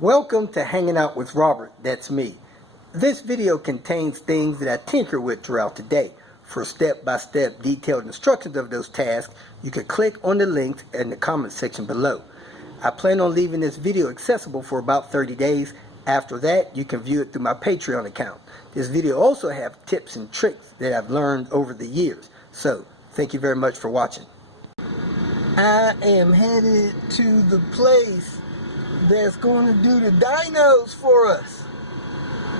Welcome to Hanging Out with Robert, that's me. This video contains things that I tinker with throughout the day. For step-by-step detailed instructions of those tasks, you can click on the links in the comment section below. I plan on leaving this video accessible for about 30 days. After that, you can view it through my Patreon account. This video also has tips and tricks that I've learned over the years. So, thank you very much for watching. I am headed to the place that's going to do the dynos for us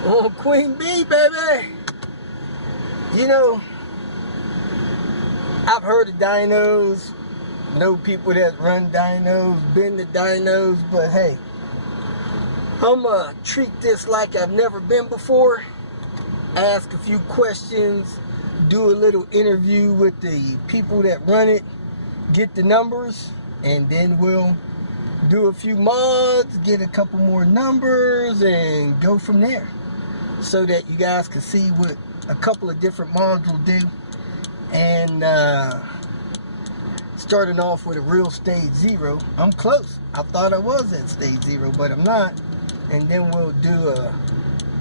on Queen Bee, baby. You know, I've heard of dynos, know people that run dynos, been to dynos, but hey, I'm gonna treat this like I've never been before, ask a few questions, do a little interview with the people that run it, get the numbers, and then we'll do a few mods, get a couple more numbers, and go from there, so that you guys can see what a couple of different mods will do. And starting off with a real stage 0. I'm close. I thought I was at stage 0, but I'm not. And then we'll do a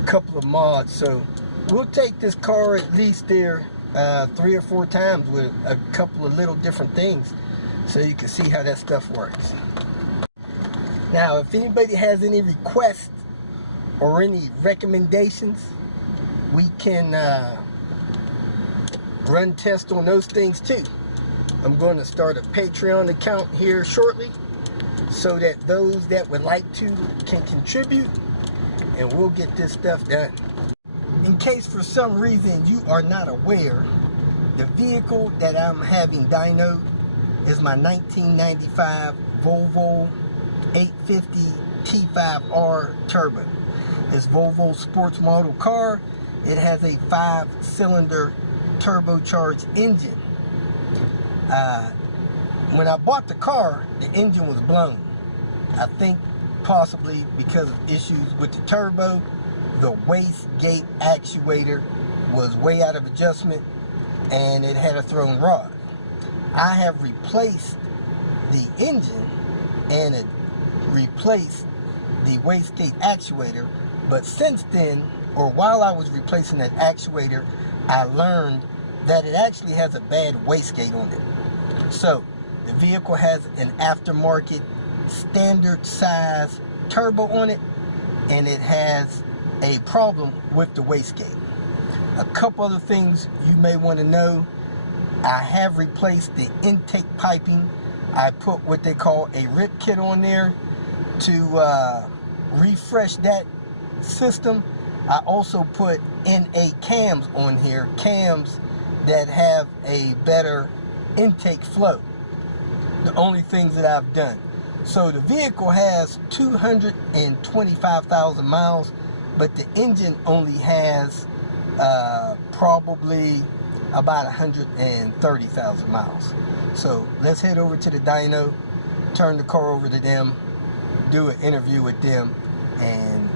couple of mods. So we'll take this car at least there 3 or 4 times with a couple of little different things, so you can see how that stuff works. Now, if anybody has any requests or any recommendations, we can run tests on those things too. I'm going to start a Patreon account here shortly, so that those that would like to can contribute, and we'll get this stuff done. In case for some reason you are not aware, the vehicle that I'm having dynoed is my 1995 Volvo 850 T-5R turbo. It's Volvo sports model car. It has a 5-cylinder turbocharged engine. When I bought the car, the engine was blown. I think possibly because of issues with the turbo. The wastegate actuator was way out of adjustment, and it had a thrown rod. I have replaced the engine and it replaced the wastegate actuator, but since then, or while I was replacing that actuator, I learned that it actually has a bad wastegate on it. So the vehicle has an aftermarket standard size turbo on it, and it has a problem with the wastegate. A couple other things you may want to know: I have replaced the intake piping. I put what they call a rip kit on there to refresh that system. I also put NA cams on here, cams that have a better intake flow. The only things that I've done. So the vehicle has 225,000 miles, but the engine only has probably about 130,000 miles. So let's head over to the dyno, turn the car over to them, do an interview with them, and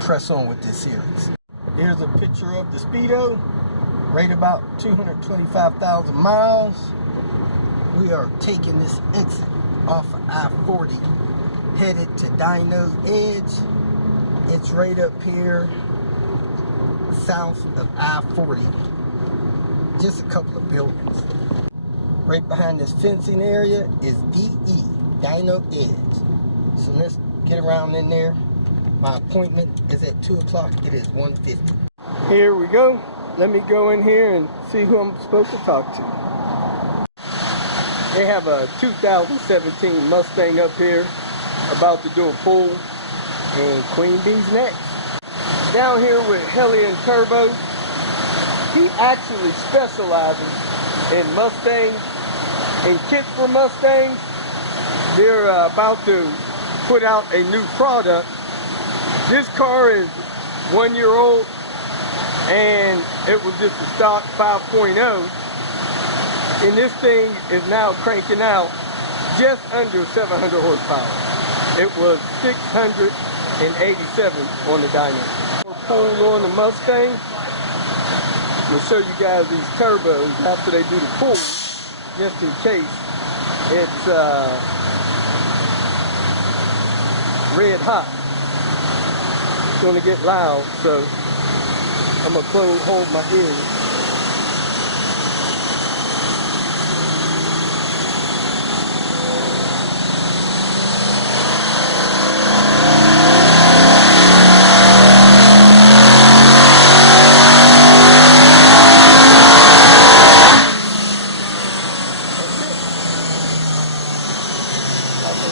press on with this series. Here's a picture of the Speedo, right about 225,000 miles. We are taking this exit off of I-40, headed to Dyno Edge. It's right up here, south of I-40, just a couple of buildings. Right behind this fencing area is DE, Dyno Edge. So let's get around in there. My appointment is at 2 o'clock. It is 1:50. Here we go. Let me go in here and see who I'm supposed to talk to. They have a 2017 Mustang up here, about to do a pull, and Queen Bee's next. Down here with Hellion Turbo. He actually specializes in Mustangs and kits for Mustangs. They're about to put out a new product. This car is 1 year old, and it was just a stock 5.0. And this thing is now cranking out just under 700 horsepower. It was 687 on the dyno. We're pulling on the Mustang. We'll show you guys these turbos after they do the pull, just in case it's red hot. going to get loud, so I'm going to hold my ears.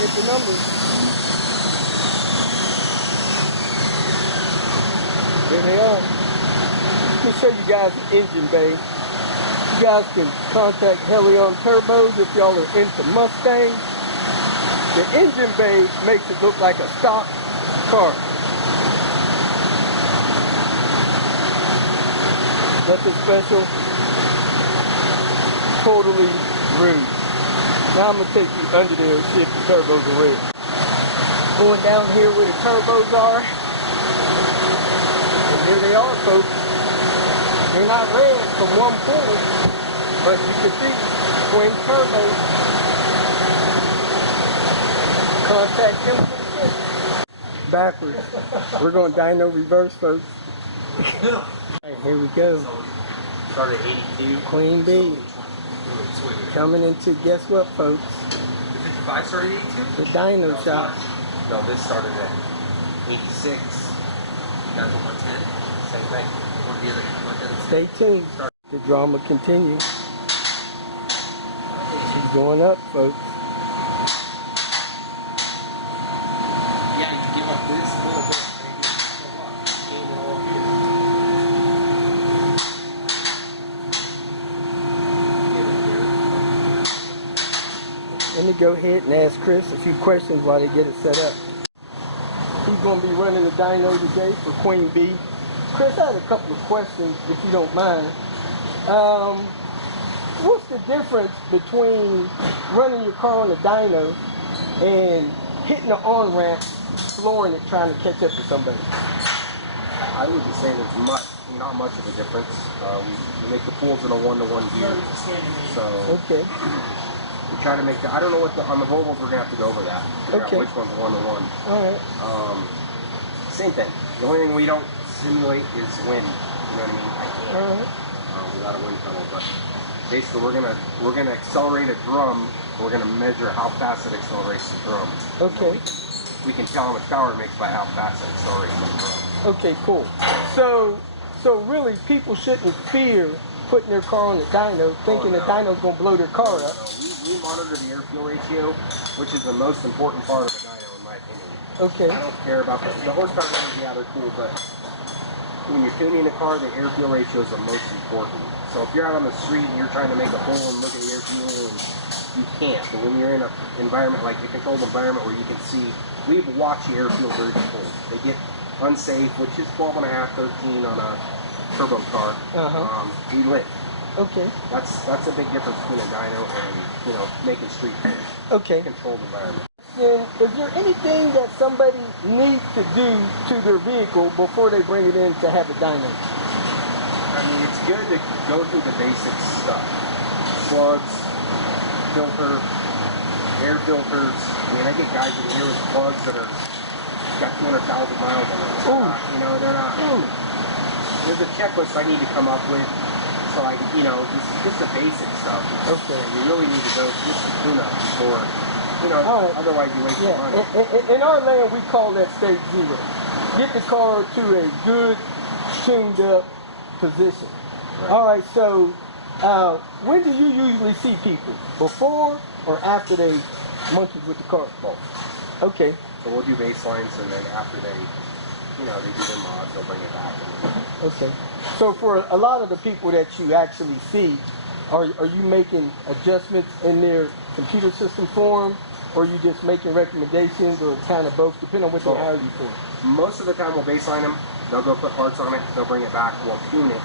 Hit the numbers. There they are. Let me show you guys the engine bay. You guys can contact Helion Turbos if y'all are into Mustangs. The engine bay makes it look like a stock car. Nothing special. Totally rude. Now I'm going to take you under there and see if the turbos are red. Going down here where the turbos are. And here they are, folks. They're not red from one pull, but you can see twin turbos. Contact them for the kit. Backwards. We're going dyno reverse, folks. Alright, here we go. Started at 82. Queen Bee. Coming into, guess what, folks? The 55 started at 82? The dyno shop. No, this started at 86. Down to 110. Same thing. One year at 110. Stay tuned. The drama continues. She's going up, folks. Yeah, you can give up this a little bit. Let me go ahead and ask Chris a few questions while they get it set up. He's going to be running the dyno today for Queen Bee. Chris, I had a couple of questions, if you don't mind. What's the difference between running your car on the dyno and hitting the on-ramp, flooring it, trying to catch up to somebody? I would just say there's not much of a difference. We make the pulls in a one-to-one gear. So okay. We try to make the, I don't know what on the Volvos we're gonna have to go over that. Figure out which one's one-to-one. All right. Same thing. The only thing we don't simulate is wind. You know what I mean? I can't. All right. Without a wind tunnel, but basically we're gonna accelerate a drum. We're gonna measure how fast it accelerates the drum. Okay. We can tell how much power it makes by how fast it accelerates the drum. Okay, cool. So really, people shouldn't fear putting their car on the dyno, thinking the dyno's gonna blow their car up. We monitor the air-fuel ratio, which is the most important part of a dyno, in my opinion. Okay. I don't care about the horsepower numbers. Yeah, they're cool, but when you're tuning a car, the air-fuel ratio is the most important. So if you're out on the street and you're trying to make a pull and look at the air-fuel, you can't. But when you're in an environment like a controlled environment where you can see, we watch the air-fuel during the pulls. They get unsafe, which is 12.5, 13 on a turbo car. We lit. Okay. That's a big difference between a dyno and making street pulls. Okay. Controlled environment. Then, is there anything that somebody needs to do to their vehicle before they bring it in to have a dyno? I mean, it's good to go through the basic stuff. Plugs, filter, air filters. I mean, I get guys in here with plugs that are got 200,000 miles on them. They're not. There's a checklist I need to come up with. So just the basic stuff. Okay. You really need to go just the tune-up before, right. Otherwise you waste your money. In our land, we call that stage zero. Get the car to a good, tuned-up position. Right. All right, so when do you usually see people? Before or after they monkey with the car? Both. Okay. So we'll do baselines, and then after they do their mods, they'll bring it back. Okay. So for a lot of the people that you actually see, are you making adjustments in their computer system for them, or are you just making recommendations, or kind of both, depending on what they hire you for? Most of the time we'll baseline them, they'll go put parts on it, they'll bring it back, we'll tune it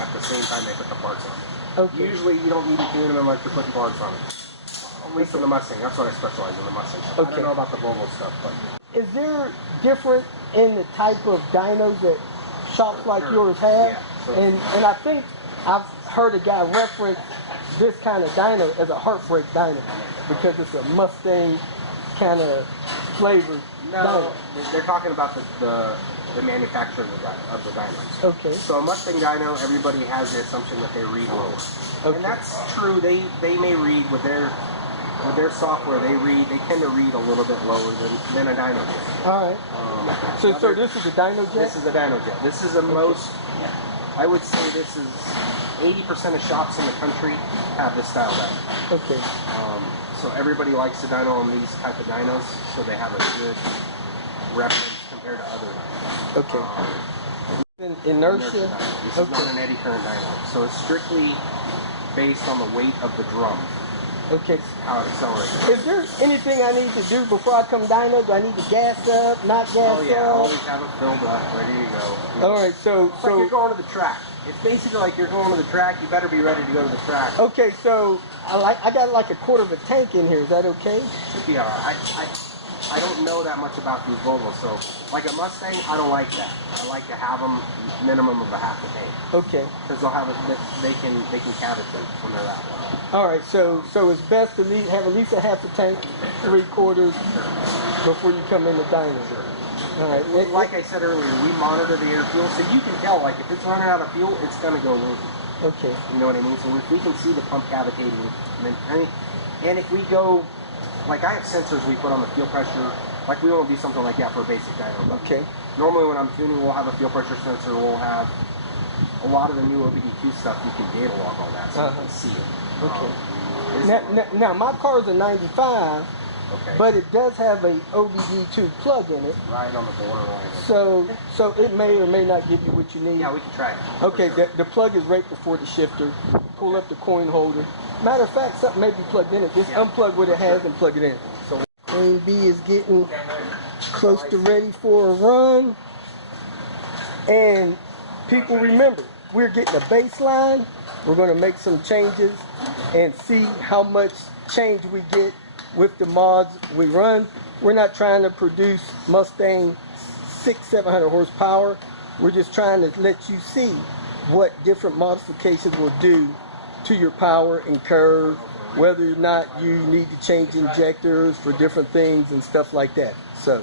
at the same time they put the parts on it. Okay. Usually you don't need to tune them unless you're putting parts on it. At least in the Mustang, that's what I specialize in, the Mustang. Okay. I don't know about the Volvo stuff, but... Is there different in the type of dynos that shops like yours have? Yeah, and I think I've heard a guy reference this kind of dyno as a heartbreak dyno because it's a Mustang kind of flavor. No, they're talking about the manufacturer of the dynos. Okay. So a Mustang dyno, everybody has the assumption that they read lower, and that's true. They may read with their software. They tend to read a little bit lower than a dyno does. All right. So this is a dyno jet. This is a dyno jet. This is the most. I would say this is 80% of shops in the country have this style dyno. Okay. So everybody likes the dyno on these type of dynos, so they have a good reference compared to other dynos. Okay. Inertia. Dyno. This is not an eddy current dyno, so it's strictly based on the weight of the drum. Okay. How it accelerates. Is there anything I need to do before I come dyno? Do I need to gas up, not gas up? Oh yeah, always have it filled up, ready to go. All right, so it's like you're going to the track. It's basically like you're going to the track. You better be ready to go to the track. Okay, so I got like a quarter of a tank in here. Is that okay? Should be alright. I don't know that much about these Volvos, so like a Mustang, I don't like that. I like to have them minimum of a half a tank. Okay. Because they'll have it, they can cavity when they're that low. All right, so it's best to have at least a half a tank, 3/4 before you come in the dyno. All right. Like I said earlier, we monitor the air fuel, so you can tell. Like if it's running out of fuel, it's gonna go loose. Okay. You know what I mean? So if we can see the pump cavitating, and if we go. Like I have sensors we put on the fuel pressure. Like we won't do something like that for a basic dyno. Okay. Normally when I'm tuning, we'll have a fuel pressure sensor. We'll have a lot of the new OBD2 stuff. You can data log all that, so you can see it. Okay. Now my car's a 95, but it does have a OBD2 plug in it. Right on the borderline. So it may or may not give you what you need. Yeah, we can try it. Okay. Sure. The plug is right before the shifter. Pull up the coin holder. Matter of fact, something may be plugged in it. Just unplug what it has and plug it in. So Queen B is getting close to ready for a run. And people remember, we're getting a baseline. We're going to make some changes and see how much change we get with the mods we run. We're not trying to produce Mustang 600-700 horsepower. We're just trying to let you see what different modifications will do to your power and curve, whether or not you need to change injectors for different things and stuff like that. So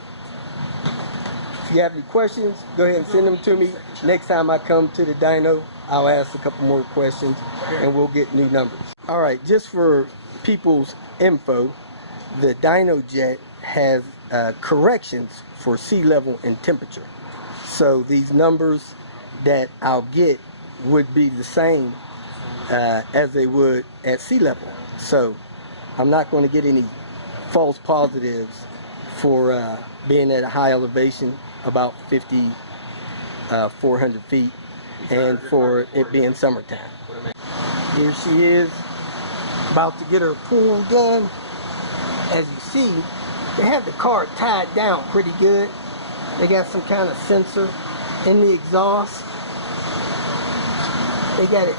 if you have any questions, go ahead and send them to me. Next time I come to the dyno, I'll ask a couple more questions and we'll get new numbers. All right, just for people's info, the dyno jet has corrections for sea level and temperature. So these numbers that I'll get would be the same as they would at sea level. So I'm not going to get any false positives for being at a high elevation, about 400 feet, and for it being summertime. Here she is, about to get her pool done. As you see, they have the car tied down pretty good. They got some kind of sensor in the exhaust. They got it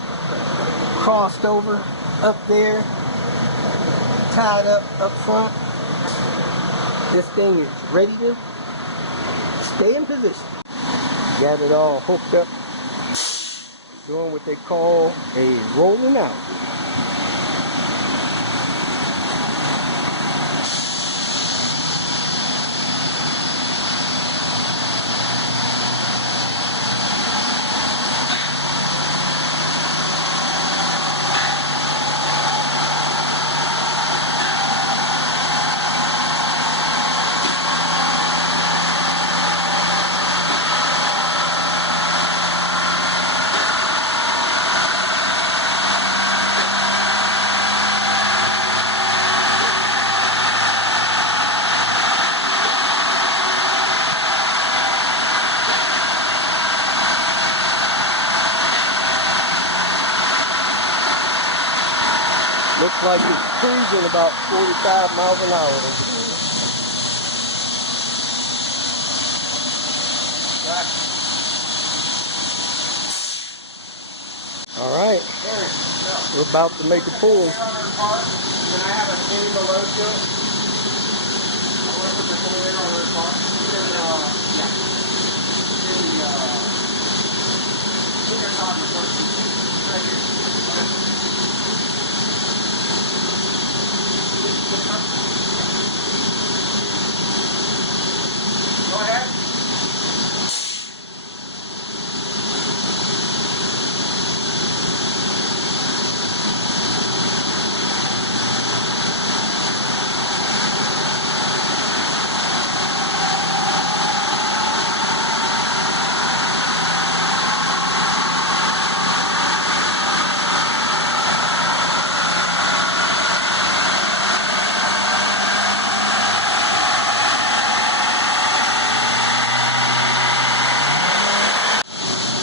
crossed over up there, tied up front. This thing is ready to stay in position. Got it all hooked up, doing what they call a rolling out. Looks like it's cruising about 45 miles an hour over there. All right, we're about to make a pull. Can I have a skinny below tilt? I want to put the simulator on her car.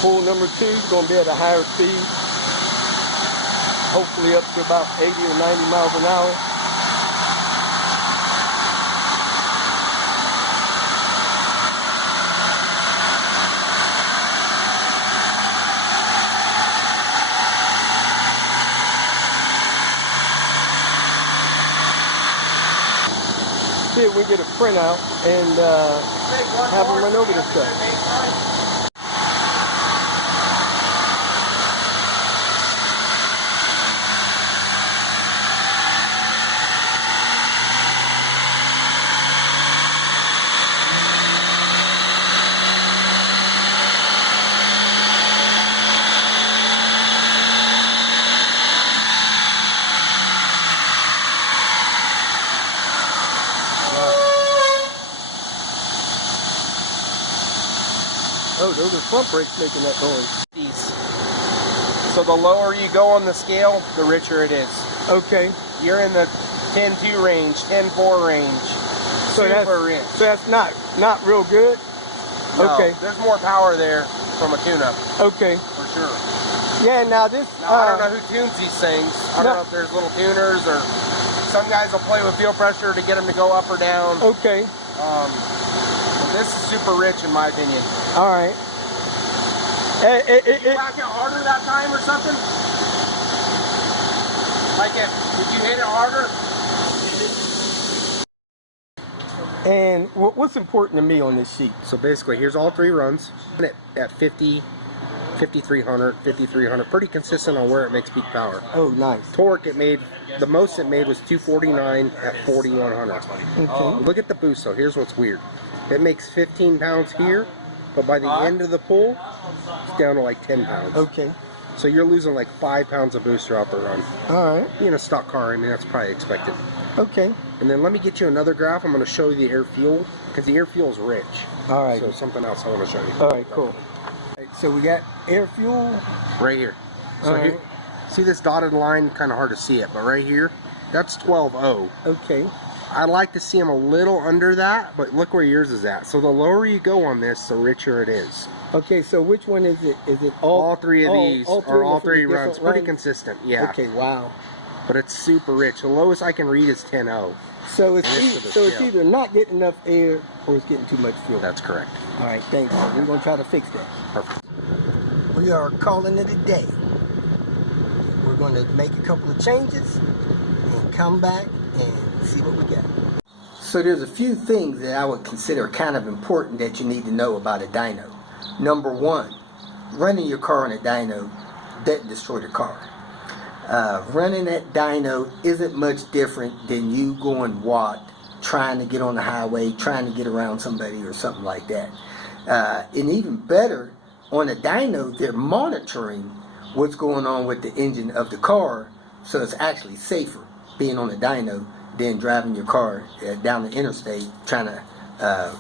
Pull number 2 is going to be at a higher speed, hopefully up to about 80 or 90 miles an hour. See if we get a printout and have them run over this stuff. Oh, those are front brakes making that noise. So the lower you go on the scale, the richer it is. Okay. You're in the 10.2 range, 10.4 range. So Super rich. So that's not real good? No, okay. There's more power there from a tune-up. Okay. For sure. Yeah, now this... Now, I don't know who tunes these things. I don't know if there's little tuners or... Some guys will play with fuel pressure to get them to go up or down. Okay. This is super rich in my opinion. All right. Did you whack it harder that time or something? Like did you hit it harder? And what's important to me on this sheet? So basically, here's all 3 runs at 50, 5300, 5300. Pretty consistent on where it makes peak power. Oh, nice. Torque the most it made was 249 at 4100. Okay. Look at the boost though. Here's what's weird. It makes 15 pounds here, but by the end of the pull, it's down to like 10 pounds. Okay. So you're losing like 5 pounds of boost throughout the run. All right. Being a stock car, I mean, that's probably expected. Okay. And then let me get you another graph. I'm going to show you the air fuel, because the air fuel is rich. All right. So something else I want to show you. All right, cool. All right, so we got air fuel. Right here. So here, see this dotted line? Kind of hard to see it, but right here, that's 12.0. Okay. I'd like to see them a little under that, but look where yours is at. So the lower you go on this, the richer it is. Okay, so which one is it? Is it all 3 of these are all 3 runs? Pretty runs? consistent, yeah. Okay, wow. But it's super rich. The lowest I can read is 10.0. So it's either not getting enough air or it's getting too much fuel. That's correct. All right, thanks. We're going to try to fix that. Perfect. We are calling it a day. We're going to make a couple of changes and come back and see what we got. So there's a few things that I would consider kind of important that you need to know about a dyno. Number 1, running your car on a dyno doesn't destroy the car. Running that dyno isn't much different than you going watt, trying to get on the highway, trying to get around somebody or something like that. And even better, on a dyno, they're monitoring what's going on with the engine of the car, so it's actually safer being on a dyno than driving your car down the interstate trying to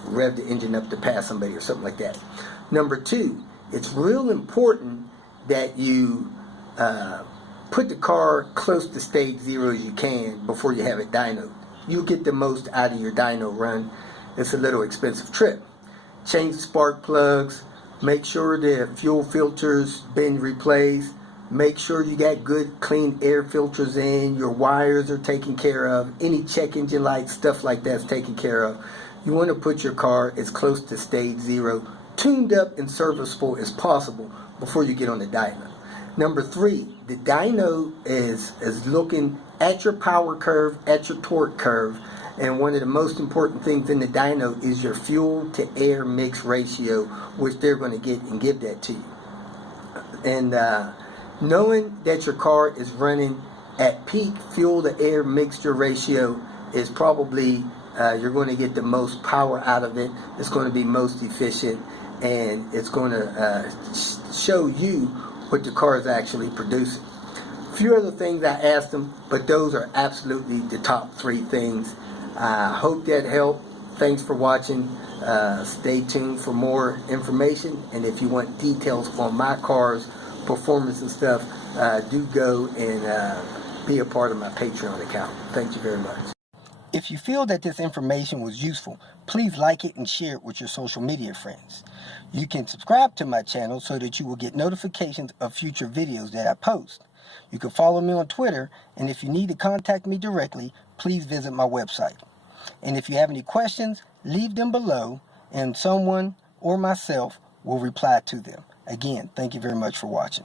rev the engine up to pass somebody or something like that. Number 2, it's real important that you put the car close to stage 0 as you can before you have it dynoed. You'll get the most out of your dyno run. It's a little expensive trip. Change the spark plugs, make sure the fuel filters been replaced, make sure you got good clean air filters in, your wires are taken care of, any check engine lights, stuff like that's taken care of. You want to put your car as close to stage 0, tuned up and serviceable as possible before you get on the dyno. Number 3, the dyno is looking at your power curve, at your torque curve, and one of the most important things in the dyno is your fuel to air mix ratio, which they're going to get and give that to you. And knowing that your car is running at peak fuel to air mixture ratio is probably you're going to get the most power out of it. It's going to be most efficient, and it's going to show you what the car is actually producing. A few other things I asked them, but those are absolutely the top 3 things. I hope that helped. Thanks for watching. Stay tuned for more information, and if you want details on my car's performance and stuff, do go and be a part of my Patreon account. Thank you very much. If you feel that this information was useful, please like it and share it with your social media friends. You can subscribe to my channel so that you will get notifications of future videos that I post. You can follow me on Twitter, and if you need to contact me directly, please visit my website. And if you have any questions, leave them below, and someone or myself will reply to them. Again, thank you very much for watching.